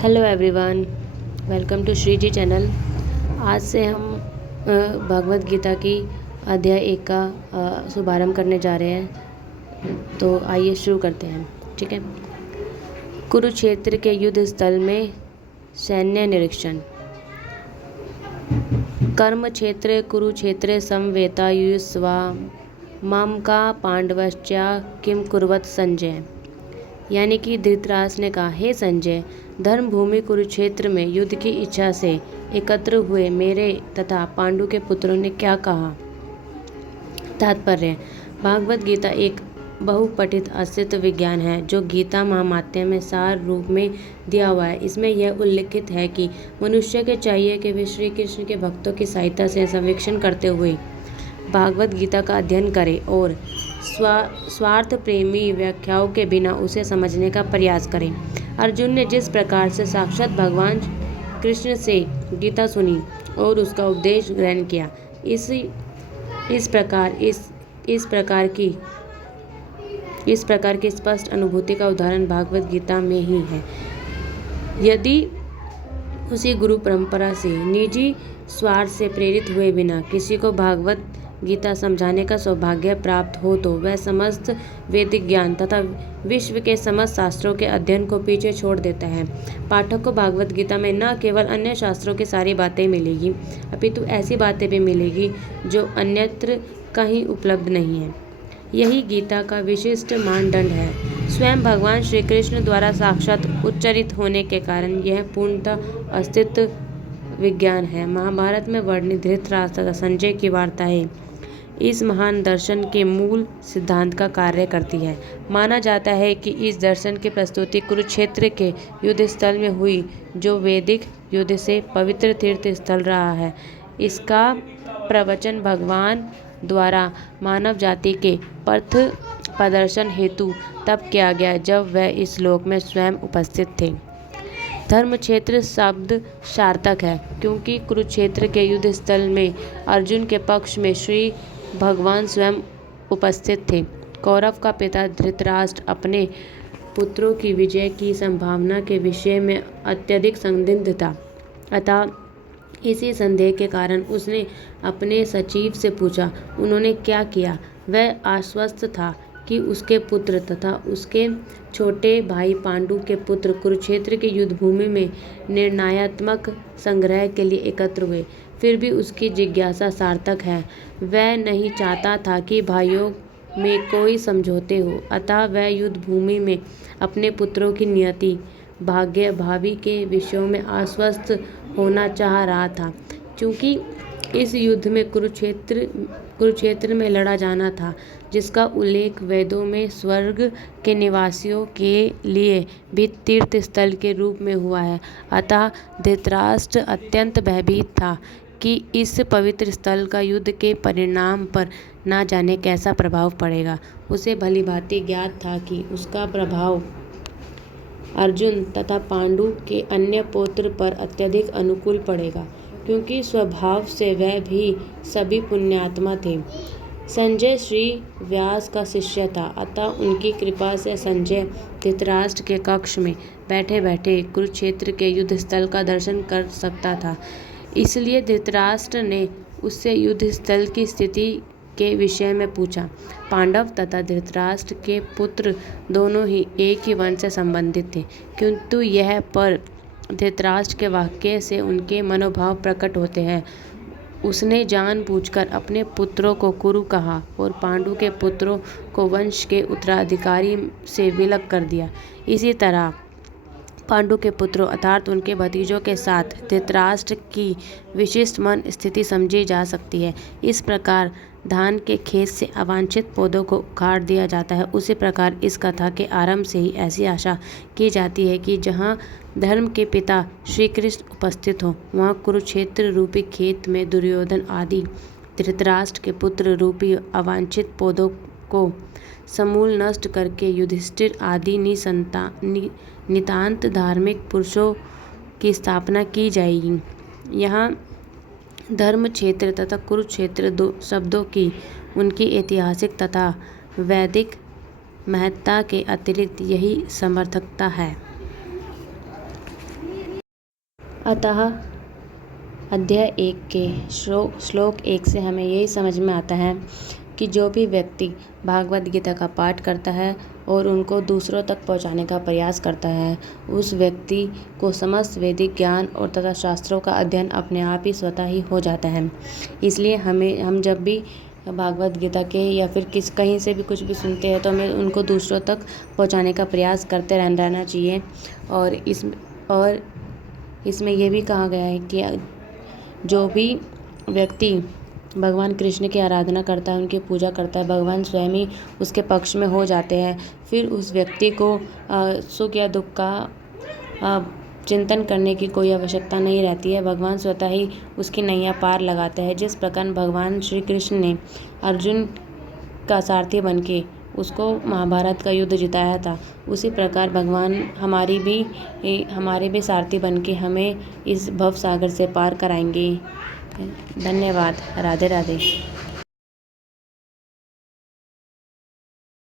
Hello everyone, welcome to Shri ji channel. आज से हम भगवत गीता की अध्याय 1 का शुभारंभ करने जा रहे हैं। तो आइए शुरू करते हैं। ठीक है। कुरुक्षेत्र के युद्ध स्थल में सैन्य निरीक्षण। कर्म क्षेत्र कुरुक्षेत्र समवेतायुस्वा मामका पांडवश्चा किम कुर्वत संजय। यानी कि धृतराष्ट्र ने कहा, हे संजय, धर्मभूमि कुरुक्षेत्र में युद्ध की इच्छा से एकत्र हुए मेरे तथा पांडु के पुत्रों ने क्या कहा। तात्पर्य: भागवत गीता एक बहुपठित अस्तित्व विज्ञान है जो गीता महात्म्य में सार रूप में दिया हुआ है। इसमें यह उल्लिखित है कि मनुष्य के चाहिए कि वे श्री कृष्ण के भक्तों की सहायता से सर्वेक्षण करते हुए भागवत गीता का अध्ययन करें और स्वार्थ प्रेमी व्याख्याओं के बिना उसे समझने का प्रयास करें। अर्जुन ने जिस प्रकार से साक्षात भगवान कृष्ण से गीता सुनी और उसका उपदेश ग्रहण किया, इस प्रकार की स्पष्ट अनुभूति का उदाहरण भागवत गीता में ही है। यदि उसी गुरु परंपरा से निजी स्वार्थ से प्रेरित हुए बिना किसी को भागवत गीता समझाने का सौभाग्य प्राप्त हो तो वह समस्त वैदिक ज्ञान तथा विश्व के समस्त शास्त्रों के अध्ययन को पीछे छोड़ देता है। पाठक को भागवत गीता में न केवल अन्य शास्त्रों की सारी बातें मिलेगी, अपितु ऐसी बातें भी मिलेगी जो अन्यत्र कहीं उपलब्ध नहीं है। यही गीता का विशिष्ट मानदंड है। स्वयं भगवान श्री कृष्ण द्वारा साक्षात उच्चरित होने के कारण यह पूर्णतः अस्तित्व विज्ञान है। महाभारत में वर्णित धृतराष्ट्र तथा संजय की वार्ताएं इस महान दर्शन के मूल सिद्धांत का कार्य करती है। माना जाता है कि इस दर्शन की प्रस्तुति कुरुक्षेत्र के युद्ध स्थल में हुई, जो वैदिक युद्ध से पवित्र तीर्थ स्थल रहा है। इसका प्रवचन भगवान द्वारा मानव जाति के पथ प्रदर्शन हेतु तब किया गया जब वह इस लोक में स्वयं उपस्थित थे। धर्म क्षेत्र शब्द सार्थक है क्योंकि कुरुक्षेत्र के युद्ध स्थल में अर्जुन के पक्ष में श्री भगवान स्वयं उपस्थित थे। कौरव का पिता धृतराष्ट्र अपने पुत्रों की विजय की संभावना के विषय में अत्यधिक संदिग्ध था। अतः इसी संदेह के कारण उसने अपने सचिव से पूछा। उन्होंने क्या किया? वह आश्वस्त था कि उसके पुत्र तथा उसके छोटे भाई पांडु के पुत्र कुरुक्षेत्र की युद्धभूमि में निर्णयात्मक संग्रह के लिए एकत्र हुए। फिर भी उसकी जिज्ञासा सार्थक है। वह नहीं चाहता था कि भाइयों में कोई समझौते हो, अतः वह युद्धभूमि में अपने पुत्रों की नियति, भाग्य, भावी के विषयों में आश्वस्त होना चाह रहा था। क्योंकि इस युद्ध में कुरुक्षेत्र में लड़ा जाना था, जिसका उल्लेख वेदों में स्वर्ग के निवासियों के लिए भी तीर्थ स्थल के रूप में हुआ है। अतः धृतराष्ट्र अत्यंत भयभीत था कि इस पवित्र स्थल का युद्ध के परिणाम पर न जाने कैसा प्रभाव पड़ेगा। उसे भलीभांति ज्ञात था कि उसका प्रभाव अर्जुन तथा पांडु के अन्य पौत्र पर अत्यधिक अनुकूल पड़ेगा, क्योंकि स्वभाव से वह भी सभी पुण्यात्मा थे। संजय श्री व्यास का शिष्य था, अतः उनकी कृपा से संजय धृतराष्ट्र के कक्ष में बैठे बैठे कुरुक्षेत्र के युद्ध स्थल का दर्शन कर सकता था। इसलिए धृतराष्ट्र ने उससे युद्ध स्थल की स्थिति के विषय में पूछा। पांडव तथा धृतराष्ट्र के पुत्र दोनों ही एक ही वंश से संबंधित थे, किंतु यह पर धृतराष्ट्र के वाक्य से उनके मनोभाव प्रकट होते हैं। उसने जानबूझकर अपने पुत्रों को कुरु कहा और पांडु के पुत्रों को वंश के उत्तराधिकारी से विलग कर दिया। इसी तरह पांडु के पुत्रों अर्थात उनके भतीजों के साथ धृतराष्ट्र की विशिष्ट मन स्थिति समझी जा सकती है। इस प्रकार धान के खेत से अवांछित पौधों को उखाड़ दिया जाता है, उसी प्रकार इस कथा के आरंभ से ही ऐसी आशा की जाती है कि जहाँ धर्म के पिता श्री कृष्ण उपस्थित हों, वहाँ कुरुक्षेत्र रूपी खेत में दुर्योधन आदि धृतराष्ट्र के पुत्र रूपी अवांछित पौधों को समूल नष्ट करके युधिष्ठिर आदि नितांत धार्मिक पुरुषों की स्थापना की जाएगी। यहाँ धर्म क्षेत्र तथा कुरुक्षेत्र दो शब्दों की उनकी ऐतिहासिक तथा वैदिक महत्ता के अतिरिक्त यही समर्थकता है। अतः अध्याय 1 के श्लोक 1 से हमें यही समझ में आता है कि जो भी व्यक्ति भागवत गीता का पाठ करता है और उनको दूसरों तक पहुंचाने का प्रयास करता है, उस व्यक्ति को समस्त वैदिक ज्ञान और तथा शास्त्रों का अध्ययन अपने आप ही स्वतः ही हो जाता है। इसलिए हम जब भी भागवत गीता के या फिर कहीं से भी कुछ भी सुनते हैं तो हमें उनको दूसरों तक पहुंचाने का प्रयास करते रहना चाहिए। और इसमें यह भी कहा गया है कि जो भी व्यक्ति भगवान कृष्ण की आराधना करता है, उनकी पूजा करता है, भगवान स्वयं ही उसके पक्ष में हो जाते हैं। फिर उस व्यक्ति को सुख या दुख का चिंतन करने की कोई आवश्यकता नहीं रहती है। भगवान स्वतः ही उसकी नैया पार लगाते हैं। जिस प्रकार भगवान श्री कृष्ण ने अर्जुन का सारथी बनके उसको महाभारत का युद्ध जिताया था, उसी प्रकार भगवान हमारे भी सारथी बनके हमें इस भव सागर से पार कराएंगे। धन्यवाद। राधे राधे।